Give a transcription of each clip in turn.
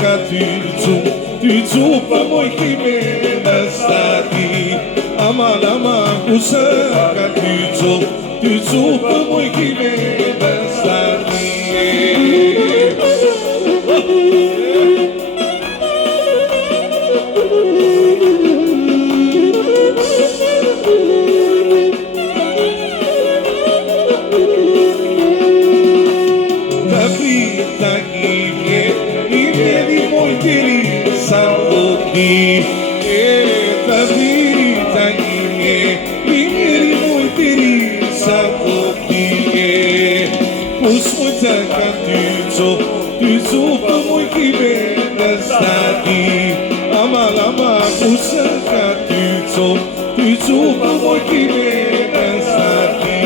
ka ty cu për moj kime në stati. Ama kusë ka ty cu për moj kime në stati. Ty cu për moj kime në stati. Ama kusë ka ty cu për moj kime në stati.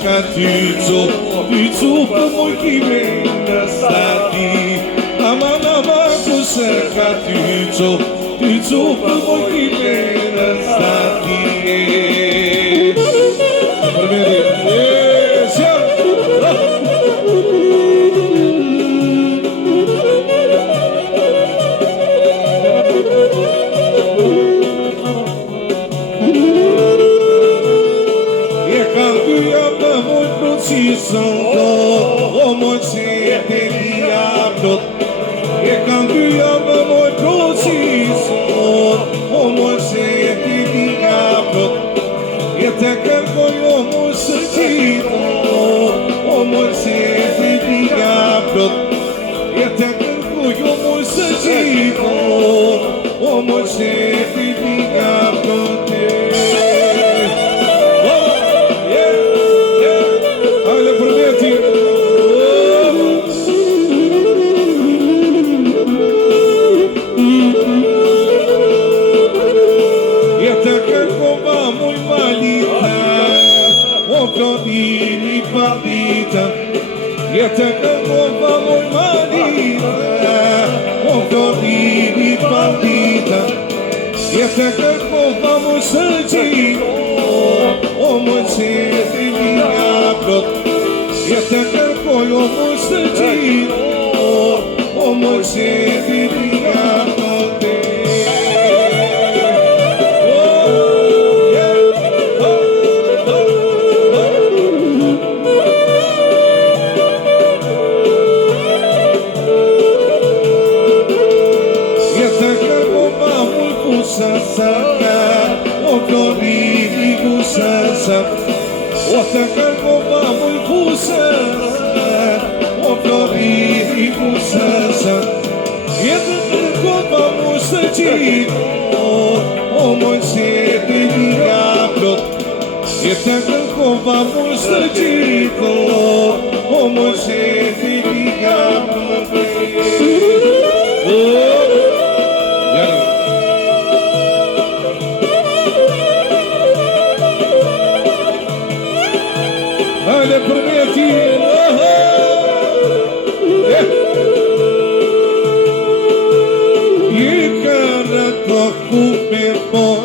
Ka ty cu për moj kime në stati. Ama kusë ka ty cu për moj kime në stati. O moj se te lia plot, e kam dyja më moj procison. O moj se te lia plot, e te kërkoj o moj së gjitho. O moj se te lia plot, e te kërkoj o moj së gjitho. O moj se te lia plot. Te kërkova moj malita, o floriri palita. Te kërkova moj së gjitho, o moj se te lia plot. Te kërkoj o moj së gjitho, o moj se te lia plot. O floriri kusasa, o te kërkova moj kusasa. O floriri kusasa, e te kërkova moj së gjitho. O moj se te lia plot, e te kërkova moj së gjitho. O moj se te lia plot. Hajde për me ti. Je kërë të kupe moj,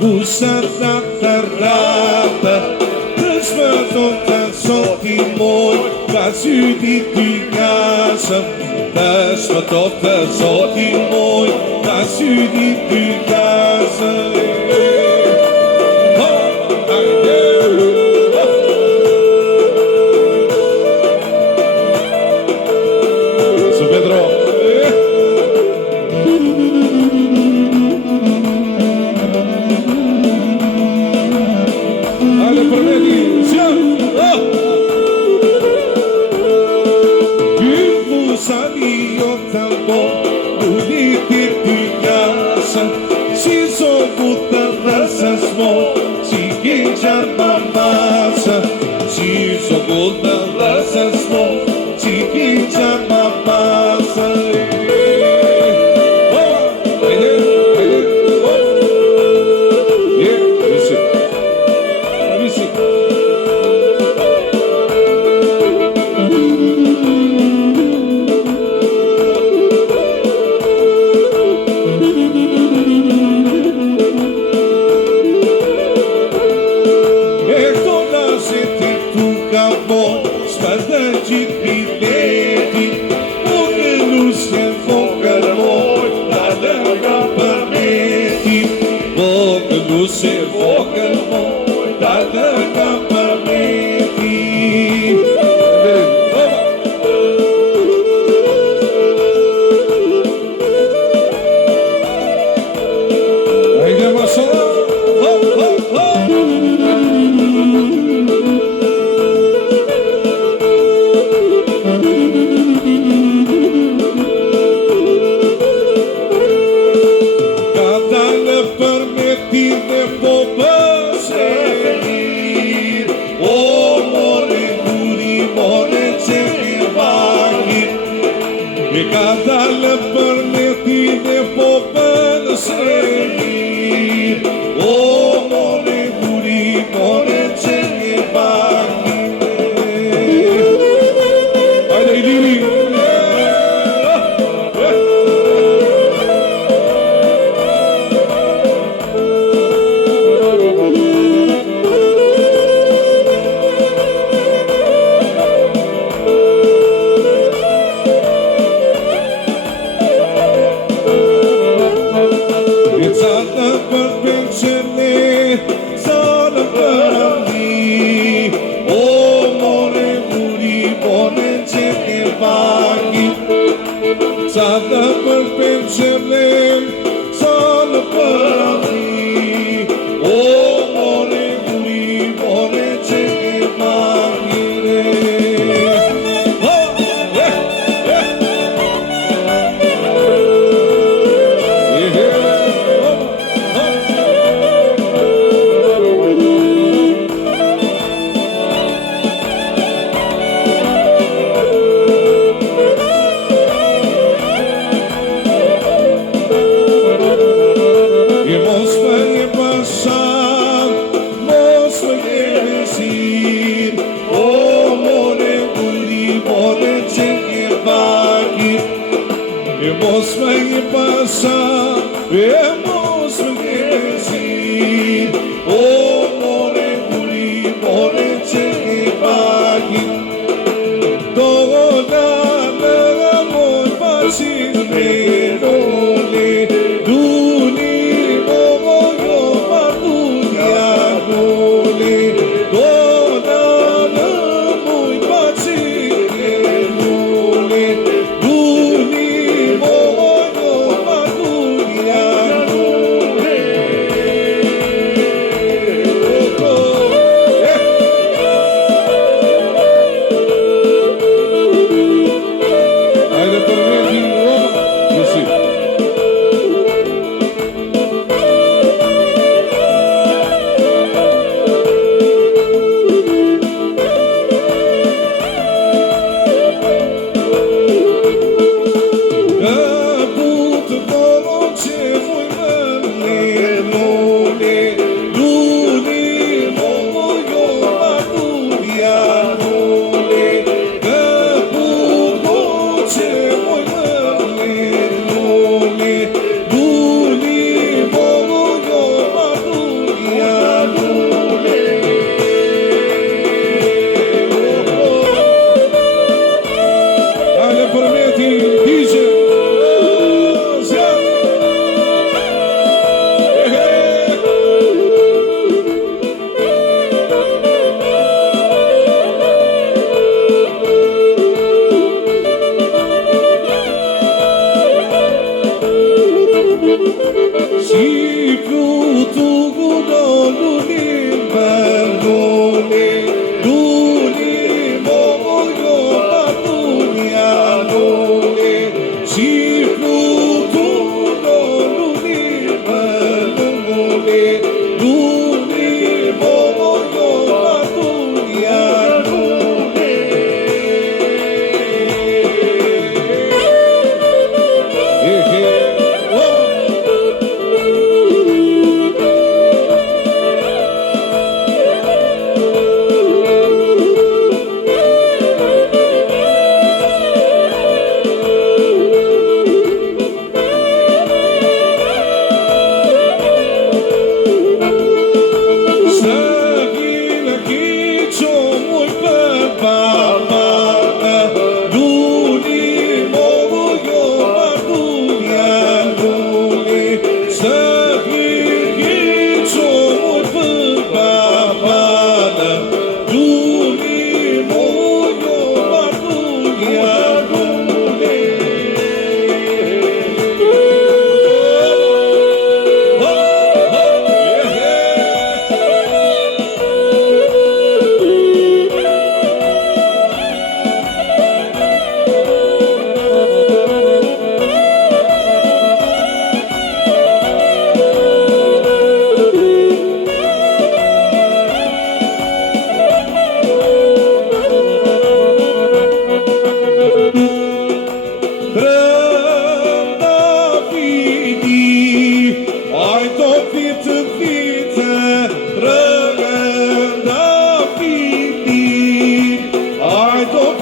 kusat në të rata. Të shmëton të soti moj, ka sydi ty kasëm. Të shmëton të soti moj, ka sydi ty kasëm. dhe gjithë bileti, po gëllu se vogël moj, dalë nga përmeti, po gëllu se vogël moj, dalë nga përmeti. Hajde më sola, ka dalë për metin e popën se mirë. O, more guri, more që një bakime. Hajde i diri. Sa të përpim që lem, sa në përami. O, more guri, more që ke makine. Mos me një pasa, mos me një bezir. O, more guri, more që një baki. Do na në moj pasin me dole, duni mo jo pa dunja dole. Do na në moj pasin me dole, duni mo jo pa dunja dole.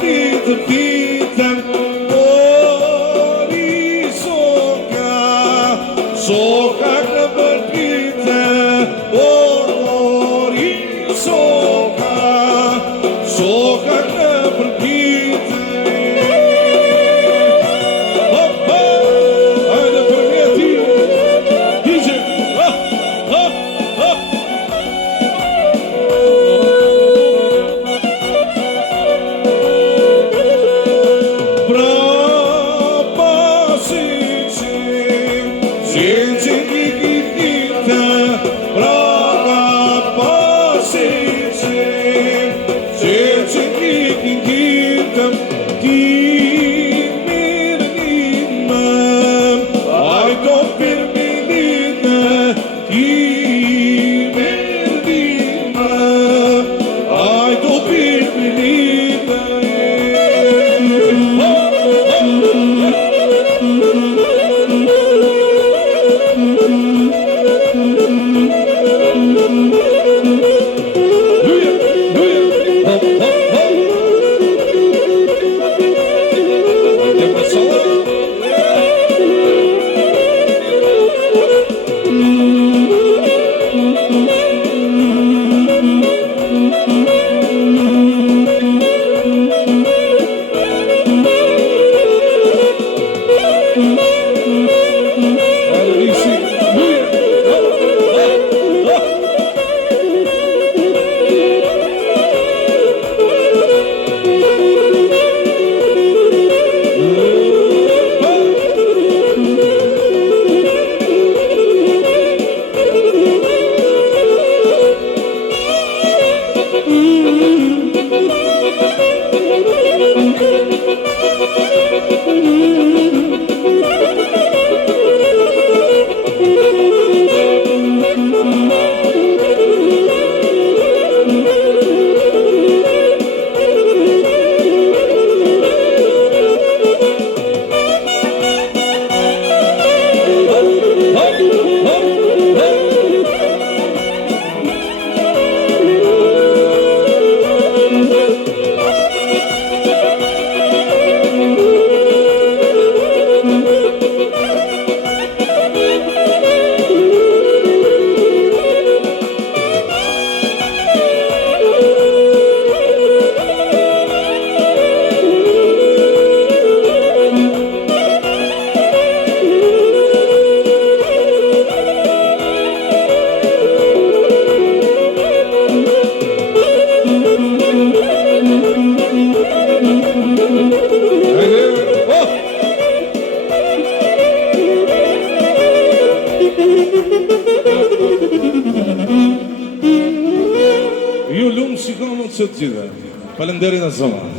fitë pitëm, ori soka, soka në përpite, ori soka, soka në përpite. Hoppa, hajde për me ti, DJ, ju lumë shikonë që të gjithë. Falenderit e zoma.